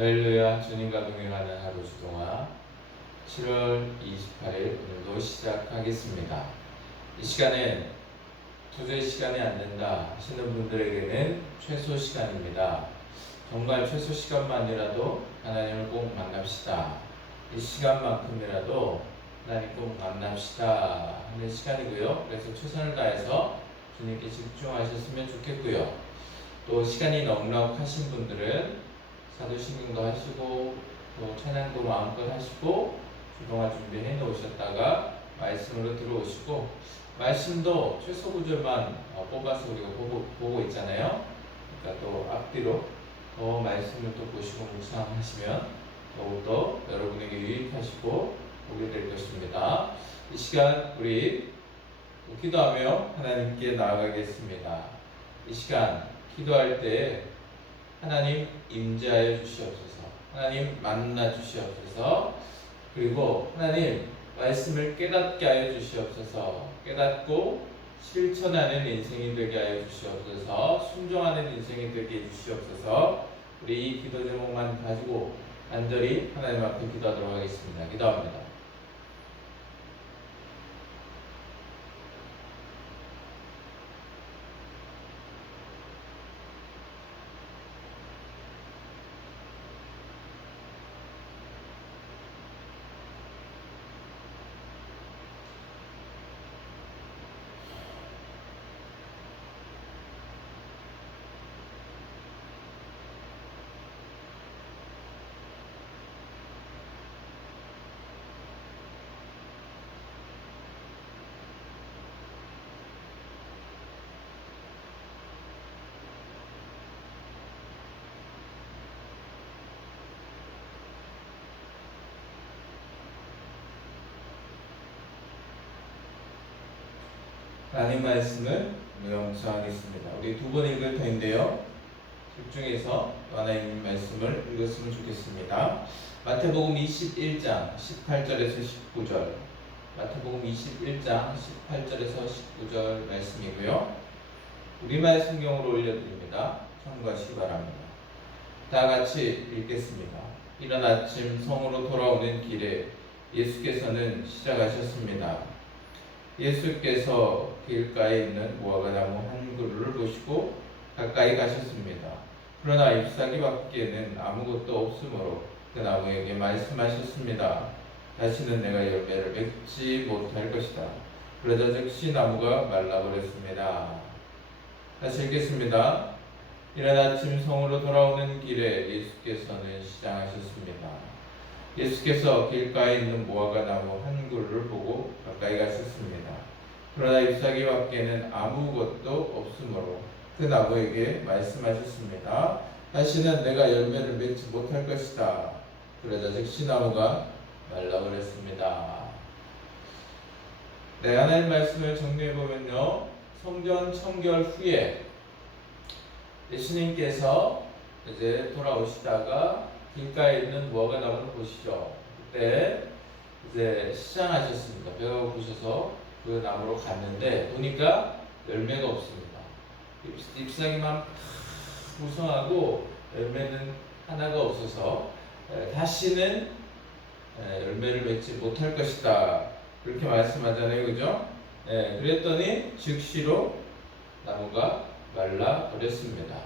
할렐루야. 주님과 동행하는 하루 주동화 7월 28일 오늘도 시작하겠습니다. 이 시간엔 도저히 시간이 안 된다 하시는 분들에게는 최소 시간입니다. 정말 최소 시간만이라도 하나님을 꼭 만납시다. 이 시간만큼이라도 하나님 꼭 만납시다 하는 시간이고요. 그래서 최선을 다해서 주님께 집중하셨으면 좋겠고요. 또 시간이 넉넉하신 분들은 사도신경도 하시고 또 찬양도 마음껏 하시고 주동화 준비해 놓으셨다가 말씀으로 들어오시고, 말씀도 최소 구절만 뽑아서 우리가 보고 있잖아요. 그러니까 또 앞뒤로 더 말씀을 또 보시고 묵상하시면 더욱더 여러분에게 유익하시고 보게 될 것입니다. 이 시간 우리 기도하며 하나님께 나아가겠습니다. 이 시간 기도할 때 하나님 임재하여 주시옵소서, 하나님 만나 주시옵소서, 그리고 하나님 말씀을 깨닫게 하여 주시옵소서, 깨닫고 실천하는 인생이 되게 하여 주시옵소서, 순종하는 인생이 되게 해 주시옵소서. 우리 이 기도 제목만 가지고 간절히 하나님 앞에 기도하도록 하겠습니다. 기도합니다. 하나님 말씀을 묵상하겠습니다. 우리 두 번 읽을 터인데요, 집중해서 하나님 말씀을 읽었으면 좋겠습니다. 마태복음 21장 18절에서 19절, 마태복음 21장 18절에서 19절 말씀이고요. 우리말 성경으로 올려드립니다. 참고하시기 바랍니다. 다 같이 읽겠습니다. 이른 아침 성으로 돌아오는 길에 예수께서는 시작하셨습니다. 예수께서 길가에 있는 무화과나무 한 그루를 보시고 가까이 가셨습니다. 그러나 잎사귀 밖에는 아무것도 없으므로 그 나무에게 말씀하셨습니다. 다시는 내가 열매를 맺지 못할 것이다. 그러자 즉시 나무가 말라버렸습니다. 다시 읽겠습니다. 이른 아침 성으로 돌아오는 길에 예수께서는 시장하셨습니다. 예수께서 길가에 있는 무화과나무 한 그루를 보고 가까이 가셨습니다. 그러나 잎사귀 밖에는 아무것도 없으므로 그 나무에게 말씀하셨습니다. 다시는 내가 열매를 맺지 못할 것이다. 그러자 즉시 나무가 말라버렸습니다. 네, 하나님 말씀을 정리해보면요, 성전 청결 후에 예수님께서 이제 돌아오시다가 길가에 있는 무화과나무를 보시죠. 그때 이제 시장하셨습니다. 배가 고프셔서 그 나무로 갔는데 보니까 열매가 없습니다. 잎사귀만 무성하고 열매는 하나가 없어서 다시는 열매를 맺지 못할 것이다, 그렇게 말씀하잖아요, 그죠? 그랬더니 즉시로 나무가 말라 버렸습니다.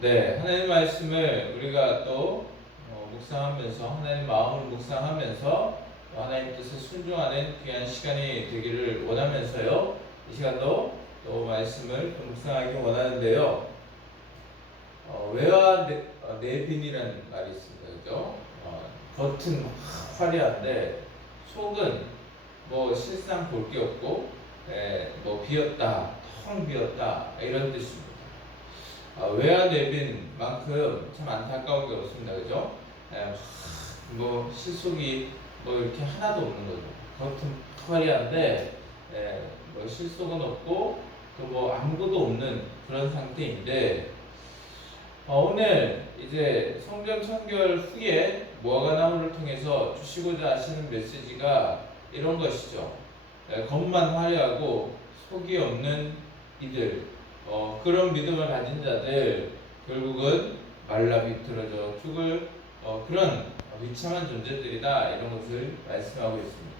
네, 하나님 말씀을 우리가 또 묵상하면서, 하나님 마음을 묵상하면서 하나님 뜻에 순종하는 귀한 시간이 되기를 원하면서요, 이 시간도 또 말씀을 묵상하기 원하는데요, 외화 내빈이라는 말이 있습니다, 그죠? 겉은 화려한데 속은 뭐 실상 볼 게 없고, 뭐 비었다, 텅 비었다, 이런 뜻입니다. 외화 내빈 만큼 참 안타까운 게 없습니다, 그죠? 뭐 실속이 뭐 이렇게 하나도 없는 거죠. 겉은 화려한데 뭐 실속은 없고 또 뭐 아무것도 없는 그런 상태인데, 오늘 이제 성전 청결 후에 무화과나무를 통해서 주시고자 하시는 메시지가 이런 것이죠. 겉만 화려하고 속이 없는 이들, 그런 믿음을 가진 자들, 결국은 말라 비틀어져 죽을 그런 비참한 존재들이다, 이런 것을 말씀하고 있습니다.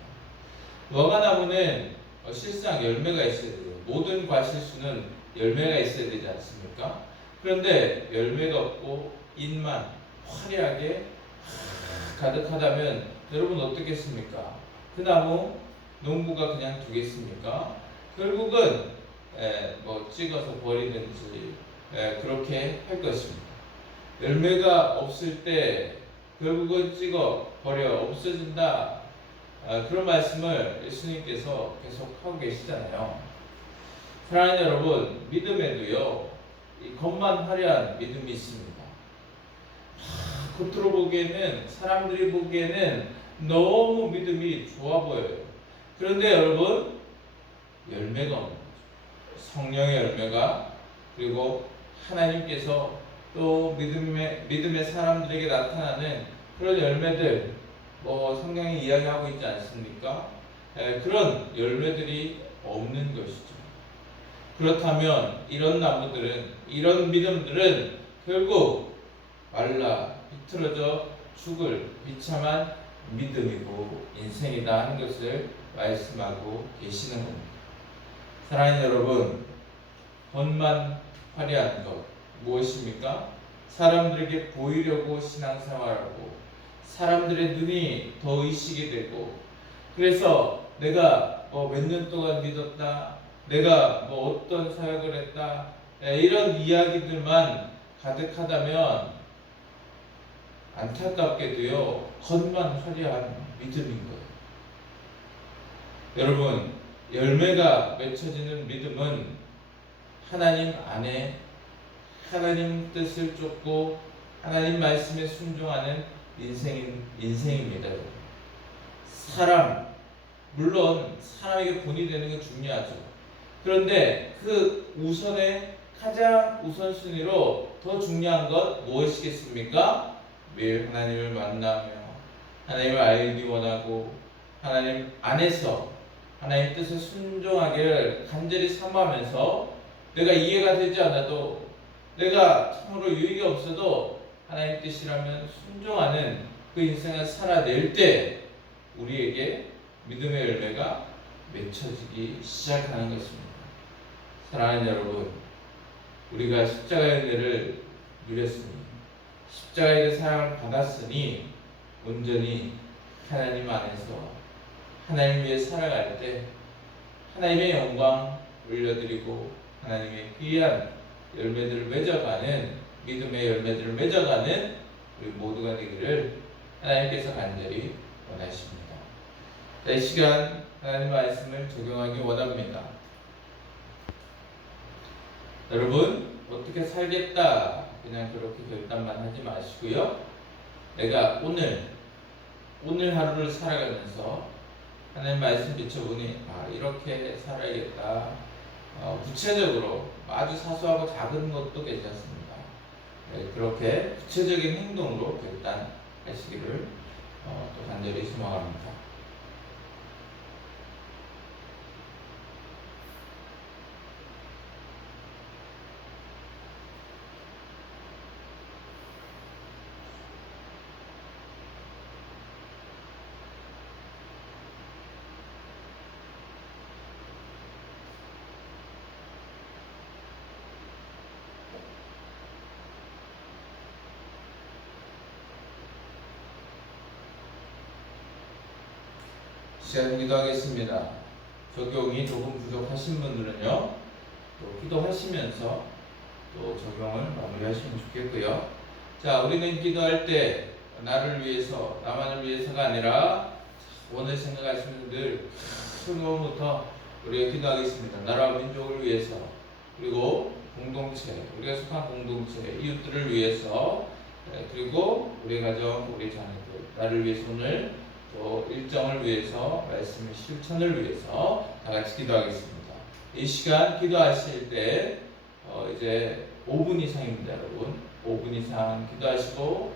무화과나무는 실상 열매가 있어야 돼요. 모든 과실수는 열매가 있어야 되지 않습니까? 그런데 열매가 없고 잎만 화려하게 가득하다면 여러분 어떻겠습니까? 그 나무 농부가 그냥 두겠습니까? 결국은 뭐 찍어서 버리든지 그렇게 할 것입니다. 열매가 없을 때 결국은 찍어 버려 없어진다, 그런 말씀을 예수님께서 계속 하고 계시잖아요. 사랑하는 여러분, 믿음에도요, 이 겉만 화려한 믿음이 있습니다. 겉으로 보기에는, 사람들이 보기에는 너무 믿음이 좋아 보여요. 그런데 여러분, 열매가 없는 거죠. 성령의 열매가, 그리고 하나님께서 또 믿음의 사람들에게 나타나는 그런 열매들, 뭐 성경이 이야기하고 있지 않습니까? 그런 열매들이 없는 것이죠. 그렇다면 이런 나무들은, 이런 믿음들은 결국 말라 비틀어져 죽을 비참한 믿음이고 인생이다 하는 것을 말씀하고 계시는 겁니다. 사랑하는 여러분, 겉만 화려한 것 무엇입니까? 사람들에게 보이려고 신앙생활하고 사람들의 눈이 더 의식이 되고, 그래서 내가 뭐 몇 년 동안 믿었다, 내가 뭐 어떤 사역을 했다, 이런 이야기들만 가득하다면 안타깝게도요, 겉만 화려한 믿음인 거예요. 여러분, 열매가 맺혀지는 믿음은 하나님 안에 하나님 뜻을 쫓고 하나님 말씀에 순종하는 인생입니다. 물론 사람에게 본이 되는 게 중요하죠. 그런데 그 가장 우선순위로 더 중요한 것 무엇이겠습니까? 매일 하나님을 만나며 하나님을 알기 원하고 하나님 안에서 하나님 뜻에 순종하기를 간절히 사모하면서, 내가 이해가 되지 않아도, 내가 참으로 유익이 없어도 하나님 뜻이라면 순종하는 그 인생을 살아낼 때 우리에게 믿음의 열매가 맺혀지기 시작하는 것입니다. 사랑하는 여러분, 우리가 십자가의 은혜를 누렸으니, 십자가의 사랑을 받았으니 온전히 하나님 안에서 하나님 위해 살아갈 때 하나님의 영광 올려드리고 하나님의 귀한 열매들을 맺어가는, 믿음의 열매들을 맺어가는 우리 모두가 되기를 하나님께서 간절히 원하십니다. 이 시간 하나님 말씀을 적용하기 원합니다. 여러분, 어떻게 살겠다 그냥 그렇게 결단만 하지 마시고요, 내가 오늘 하루를 살아가면서 하나님 말씀 비춰보니 이렇게 살아야겠다, 구체적으로 아주 사소하고 작은 것도 괜찮습니다. 그렇게 구체적인 행동으로 결단하시기를 또 간절히 소망합니다. 시간 기도하겠습니다. 적용이 조금 부족하신 분들은요, 또 기도하시면서 또 적용을 마무리하시면 좋겠고요. 자, 우리는 기도할 때 나를 위해서, 나만을 위해서가 아니라 오늘 생각하시면 늘 큰 마음부터 우리가 기도하겠습니다. 나라와 민족을 위해서, 그리고 공동체, 우리가 속한 공동체, 이웃들을 위해서, 그리고 우리 가정, 우리 자녀들, 나를 위해서 오늘 또 일정을 위해서, 말씀의 실천을 위해서 다 같이 기도하겠습니다. 이 시간 기도하실 때 이제 5분 이상입니다, 여러분. 5분 이상 기도하시고,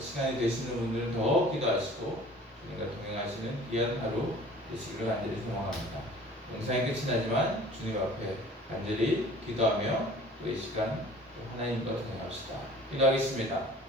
시간이 되시는 분들은 더 기도하시고, 주님과 동행하시는 귀한 하루 되시기를 간절히 소망합니다. 영상이 끝이 나지만 주님 앞에 간절히 기도하며 이 시간 또 하나님과 동행합시다. 기도하겠습니다.